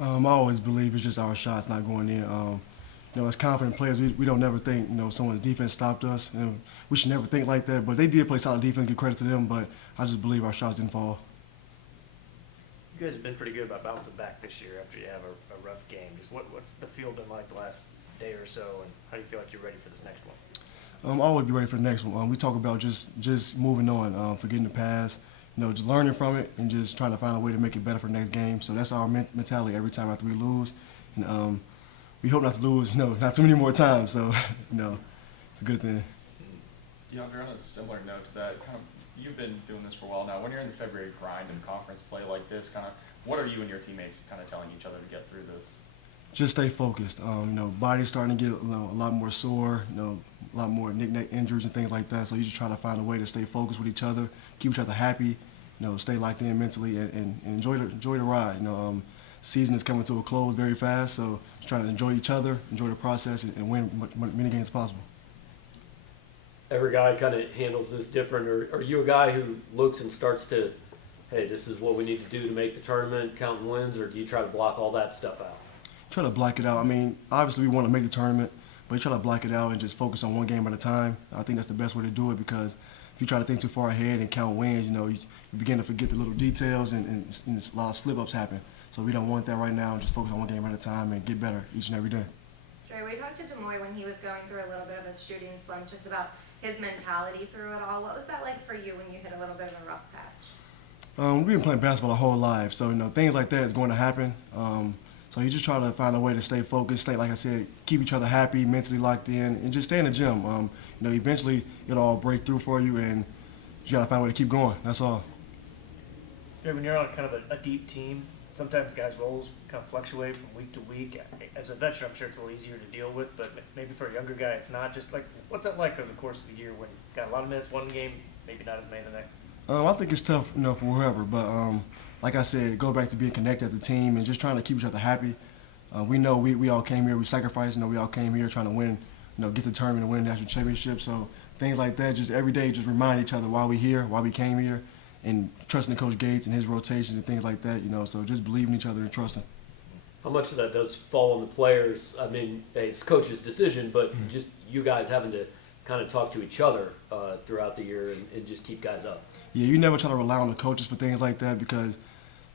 I always believe it's just our shots not going in. As confident players, we don't never think, someone's defense stopped us. We should never think like that. But they did play solid defense, give credit to them. But I just believe our shots didn't fall. You guys have been pretty good about bouncing back this year after you have a rough game. Just what's the field been like the last day or so, and how do you feel like you're ready for this next one? I'll always be ready for the next one. We talk about just moving on, forgetting the past, just learning from it and just trying to find a way to make it better for the next game. So that's our mentality every time after we lose. And we hope not to lose, not too many more times. So, it's a good thing. DeAndre, on a similar note to that, you've been doing this for a while now. When you're in the February grind and conference play like this, what are you and your teammates telling each other to get through this? Just stay focused. Body's starting to get a lot more sore, a lot more neck injuries and things like that. So you just try to find a way to stay focused with each other, keep each other happy, stay locked in mentally and enjoy the ride. Season is coming to a close very fast, so just trying to enjoy each other, enjoy the process, and win many games as possible. Every guy kind of handles this different. Are you a guy who looks and starts to, hey, this is what we need to do to make the tournament, counting wins, or do you try to block all that stuff out? Try to block it out. Obviously we want to make the tournament, but you try to block it out and just focus on one game at a time. I think that's the best way to do it, because if you try to think too far ahead and count wins, you begin to forget the little details and a lot of slip-ups happen. So we don't want that right now. Just focus on one game at a time and get better each and every day. Sure. We talked to Demoy when he was going through a little bit of a shooting slump, just about his mentality through it all. What was that like for you when you hit a little bit of a rough patch? We've been playing basketball our whole life, so things like that is going to happen. So you just try to find a way to stay focused, like I said, keep each other happy, mentally locked in, and just stay in the gym. Eventually it'll all break through for you, and you got to find a way to keep going. That's all. When you're on a deep team, sometimes guys' roles fluctuate from week to week. As a veteran, I'm sure it's a little easier to deal with, but maybe for a younger guy, it's not. Just what's that like over the course of the year when you got a lot of minutes one game, maybe not as many the next? I think it's tough, for whoever, but like I said, go back to being connected as a team and just trying to keep each other happy. We know we all came here, we sacrificed, we all came here trying to win, get to the tournament and win a national championship. So things like that, just every day, just remind each other why we're here, why we came here, and trusting Coach Gates and his rotations and things like that, so just believing each other and trusting. How much of that does fall on the players? It's coach's decision, but just you guys having to talk to each other throughout the year and just keep guys up. Yeah, you never try to rely on the coaches for things like that, because,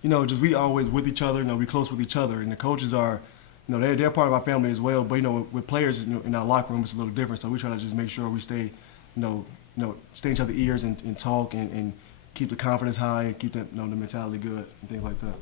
just we always with each other, we close with each other, and the coaches are, they're part of our family as well. But with players in our locker room, it's a little different. So we try to just make sure we stay, stay in each other's ears and talk and keep the confidence high and keep the mentality good and things like that.